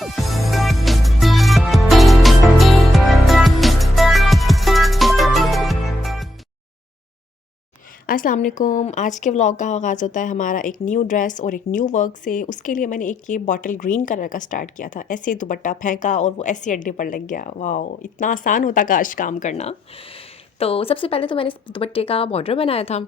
अस्सलाम वालेकुम। आज के व्लॉग का आगाज़ होता है हमारा एक न्यू ड्रेस और एक न्यू वर्क से। उसके लिए मैंने एक ये बॉटल ग्रीन कलर का स्टार्ट किया था। ऐसे ही दुपट्टा फेंका और वो ऐसे अड्डे पर लग गया। वाओ! इतना आसान होता काश काम करना। तो सबसे पहले तो मैंने दुपट्टे का बॉर्डर बनाया था।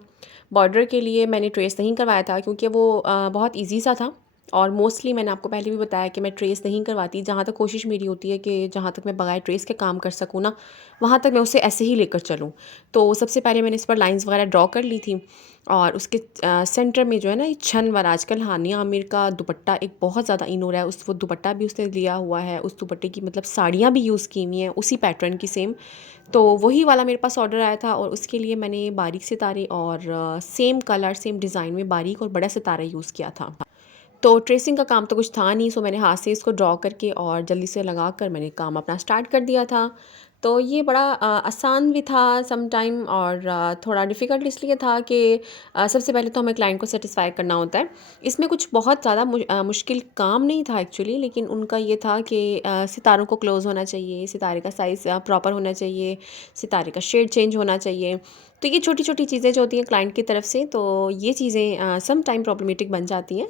बॉर्डर के लिए मैंने ट्रेस नहीं करवाया था क्योंकि वो बहुत ईज़ी सा था। और मोस्टली मैंने आपको पहले भी बताया कि मैं ट्रेस नहीं करवाती। जहाँ तक कोशिश मेरी होती है कि जहाँ तक मैं बगैर ट्रेस के काम कर सकूँ ना, वहाँ तक मैं उसे ऐसे ही लेकर चलूँ। तो सबसे पहले मैंने इस पर लाइंस वगैरह ड्रॉ कर ली थी और उसके सेंटर में जो है ना ये छन वाला, आजकल हानिया आमिर का दुपट्टा एक बहुत ज़्यादा इन हो रहा है। उस वो दुपट्टा भी उसने लिया हुआ है। उस दुपट्टे की मतलब साड़ियाँ भी यूज़ की हुई हैं उसी पैटर्न की सेम। तो वही वाला मेरे पास ऑर्डर आया था और उसके लिए मैंने बारीक सितारे और सेम कलर सेम डिज़ाइन में बारीक और बड़ा सितारा यूज़ किया था। तो ट्रेसिंग का काम तो कुछ था नहीं, सो मैंने हाथ से इसको ड्रॉ करके और जल्दी से लगा कर मैंने काम अपना स्टार्ट कर दिया था। तो ये बड़ा आसान भी था सम टाइम और थोड़ा डिफ़िकल्ट इसलिए था कि सबसे पहले तो हमें क्लाइंट को सेटिस्फाई करना होता है। इसमें कुछ बहुत ज़्यादा मुश्किल काम नहीं था एक्चुअली, लेकिन उनका ये था कि सितारों को क्लोज़ होना चाहिए, सितारे का साइज़ प्रॉपर होना चाहिए, सितारे का शेड चेंज होना चाहिए। तो ये छोटी-छोटी चीज़ें जो होती हैं क्लाइंट की तरफ से, तो ये चीज़ें सम टाइम प्रॉब्लमेटिक बन जाती हैं।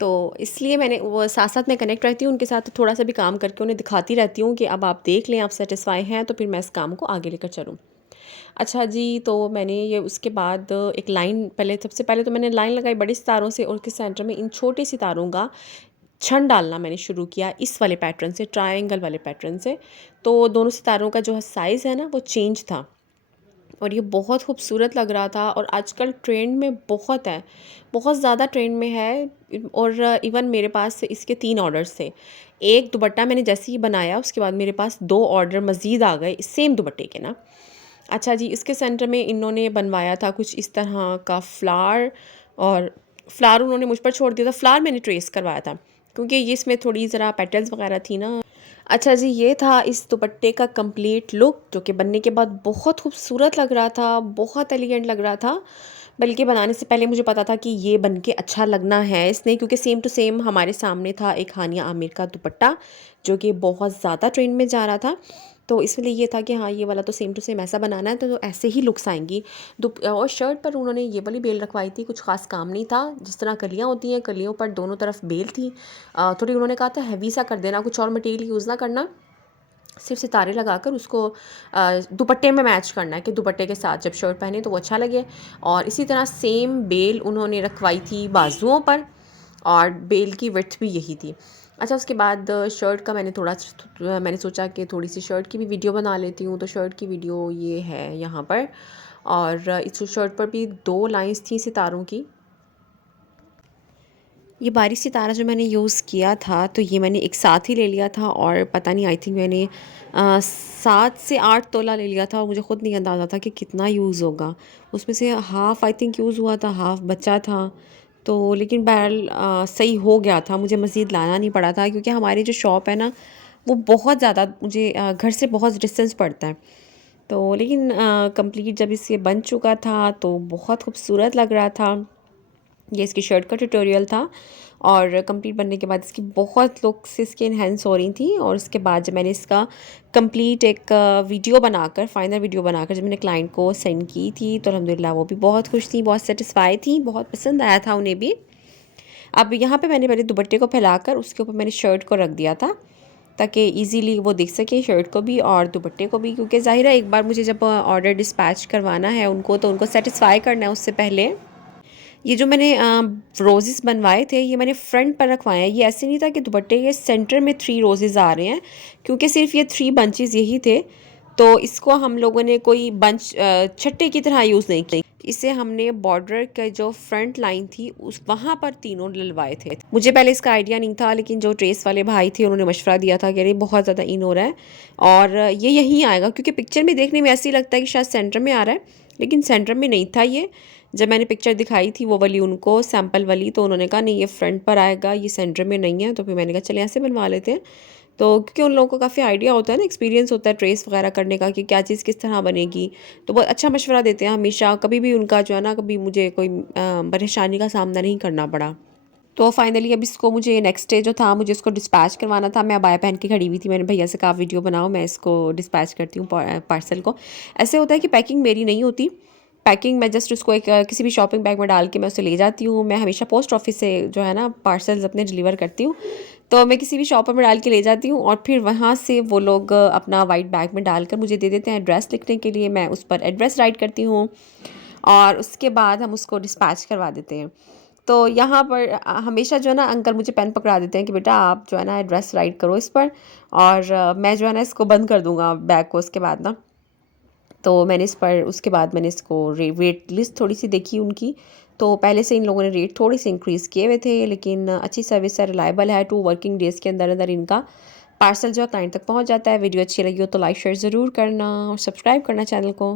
तो इसलिए मैंने वो साथ-साथ मैं कनेक्ट रहती हूँ उनके साथ, थोड़ा सा भी काम करके उन्हें दिखाती रहती हूँ कि अब आप देख लें, आप सैटिस्फाई हैं तो फिर मैं इस काम को आगे लेकर चलूँ। अच्छा जी, तो मैंने ये उसके बाद एक लाइन, पहले सबसे पहले तो मैंने लाइन लगाई बड़े सितारों से और उसके सेंटर में इन छोटे सितारों का छन डालना मैंने शुरू किया इस वाले पैटर्न से, ट्रायंगल वाले पैटर्न से। तो दोनों सितारों का जो साइज़ है ना वो चेंज था और ये बहुत खूबसूरत लग रहा था और आजकल ट्रेंड में बहुत है, बहुत ज़्यादा ट्रेंड में है। और इवन मेरे पास इसके 3 ऑर्डर्स थे। एक दुपट्टा मैंने जैसे ही बनाया उसके बाद मेरे पास 2 ऑर्डर मज़ीद आ गए इस सेम दुपट्टे के ना। अच्छा जी, इसके सेंटर में इन्होंने बनवाया था कुछ इस तरह का फ्लावर और फ्लावर उन्होंने मुझ पर छोड़ दिया था। फ्लावर मैंने ट्रेस करवाया था क्योंकि ये इसमें थोड़ी ज़रा पेटल्स वगैरह थी ना। अच्छा जी, ये था इस दुपट्टे का कंप्लीट लुक जो कि बनने के बाद बहुत खूबसूरत लग रहा था, बहुत एलिगेंट लग रहा था। बल्कि बनाने से पहले मुझे पता था कि ये बन के अच्छा लगना है इसने, क्योंकि सेम टू सेम हमारे सामने था एक हानिया आमिर का दुपट्टा जो कि बहुत ज़्यादा ट्रेंड में जा रहा था। तो इसलिए ये था कि हाँ, ये वाला तो सेम टू सेम ऐसा बनाना है तो ऐसे ही लुक्स आएंगी। और शर्ट पर उन्होंने ये वाली बेल रखवाई थी, कुछ ख़ास काम नहीं था। जिस तरह कलियाँ होती हैं, कलियों पर दोनों तरफ बेल थी। थोड़ी उन्होंने कहा था हैवी सा कर देना, कुछ और मटेरियल यूज़ ना करना, सिर्फ सितारे लगाकर उसको दुपट्टे में मैच करना है कि दुपट्टे के साथ जब शर्ट पहने तो वो अच्छा लगे। और इसी तरह सेम बेल उन्होंने रखवाई थी बाजुओं पर और बेल की विड्थ भी यही थी। अच्छा, उसके बाद शर्ट का मैंने सोचा कि थोड़ी सी शर्ट की भी वीडियो बना लेती हूँ, तो शर्ट की वीडियो ये है यहाँ पर। और इस शर्ट पर भी 2 लाइंस थी सितारों की। ये बारीक सितारा जो मैंने यूज़ किया था तो ये मैंने एक साथ ही ले लिया था और पता नहीं, आई थिंक मैंने 7 से 8 तोला ले लिया था और मुझे ख़ुद नहीं अंदाज़ा था कि कितना यूज़ होगा। उसमें से हाफ़ आई थिंक यूज़ हुआ था, हाफ़ बचा था। तो लेकिन बहरहाल सही हो गया था, मुझे मज़ीद लाना नहीं पड़ा था क्योंकि हमारी जो शॉप है ना वो बहुत ज़्यादा मुझे घर से बहुत डिस्टेंस पड़ता है। तो लेकिन कंप्लीट जब इससे बन चुका था तो बहुत खूबसूरत लग रहा था। ये इसकी शर्ट का ट्यूटोरियल था और कंप्लीट बनने के बाद इसकी बहुत लुक्स इसकी इन्हेंस हो रही थी। और उसके बाद जब मैंने इसका कंप्लीट एक वीडियो बनाकर, फाइनल वीडियो बनाकर जब मैंने क्लाइंट को सेंड की थी तो अल्हम्दुलिल्लाह वो भी बहुत खुश थी, बहुत सेटिस्फाई थी, बहुत पसंद आया था उन्हें भी। अब यहाँ पे मैंने पहले दुपट्टे को फैलाकर उसके ऊपर मैंने शर्ट को रख दिया था ताकि इजीली वो देख सके शर्ट को भी और दुपट्टे को भी, क्योंकि ज़ाहिर है एक बार मुझे जब ऑर्डर डिस्पैच करवाना है उनको तो उनको सेटिस्फाई करना है उससे पहले। ये जो मैंने रोज़ेस बनवाए थे ये मैंने फ्रंट पर रखवाए हैं। ये ऐसे नहीं था कि दुपट्टे के सेंटर में 3 रोज़ेस आ रहे हैं, क्योंकि सिर्फ ये 3 बंचेस यही थे। तो इसको हम लोगों ने कोई बंच छट्टे की तरह यूज़ नहीं की। इसे हमने बॉर्डर का जो फ्रंट लाइन थी उस वहाँ पर तीनों डलवाए थे। मुझे पहले इसका आइडिया नहीं था, लेकिन जो ट्रेस वाले भाई थे उन्होंने मशवरा दिया था कि अरे बहुत ज़्यादा इन हो रहा है और ये यहीं आएगा, क्योंकि पिक्चर में देखने में ऐसे ही लगता है कि शायद सेंटर में आ रहा है, लेकिन सेंटर में नहीं था ये। जब मैंने पिक्चर दिखाई थी वो वाली उनको, सैम्पल वाली, तो उन्होंने कहा नहीं ये फ्रंट पर आएगा, ये सेंटर में नहीं है। तो फिर मैंने कहा चले ऐसे बनवा लेते हैं। तो क्योंकि उन लोगों को काफ़ी आइडिया होता है ना, एक्सपीरियंस होता है ट्रेस वगैरह करने का कि क्या चीज़ किस तरह बनेगी, तो बहुत अच्छा मशवरा देते हैं हमेशा। कभी भी उनका जो है ना, कभी मुझे कोई परेशानी का सामना नहीं करना पड़ा। तो फाइनली अब इसको मुझे नेक्स्ट डे जो था मुझे इसको डिस्पैच करवाना था। मैं अबाया पहन के खड़ी हुई थी, मैंने भैया से कहा वीडियो बनाओ, मैं इसको डिस्पैच करती हूँ पार्सल को। ऐसे होता है कि पैकिंग मेरी नहीं होती, पैकिंग मैं जस्ट उसको एक किसी भी शॉपिंग बैग में डाल के मैं उसे ले जाती हूँ। मैं हमेशा पोस्ट ऑफिस से जो है ना पार्सल्स अपने डिलीवर करती हूँ, तो मैं किसी भी शॉपर में डाल के ले जाती हूँ और फिर वहाँ से वो लोग अपना वाइट बैग में डालकर मुझे दे देते हैं एड्रेस लिखने के लिए। मैं उस पर एड्रेस राइट करती हूँ और उसके बाद हम उसको डिस्पैच करवा देते हैं। तो यहाँ पर हमेशा जो है ना अंकल मुझे पेन पकड़ा देते हैं कि बेटा आप जो है ना एड्रेस राइट करो इस पर, और मैं जो है ना इसको बंद कर दूँगा बैग को उसके बाद ना। तो मैंने इस पर उसके बाद मैंने इसको वेट लिस्ट थोड़ी सी देखी उनकी, तो पहले से इन लोगों ने रेट थोड़े से इंक्रीज़ किए हुए थे, लेकिन अच्छी सर्विस है, रिलायबल है। 2 वर्किंग डेज़ के अंदर अंदर इनका पार्सल जो है क्लाइंट तक पहुंच जाता है। वीडियो अच्छी लगी हो तो लाइक शेयर ज़रूर करना और सब्सक्राइब करना चैनल को।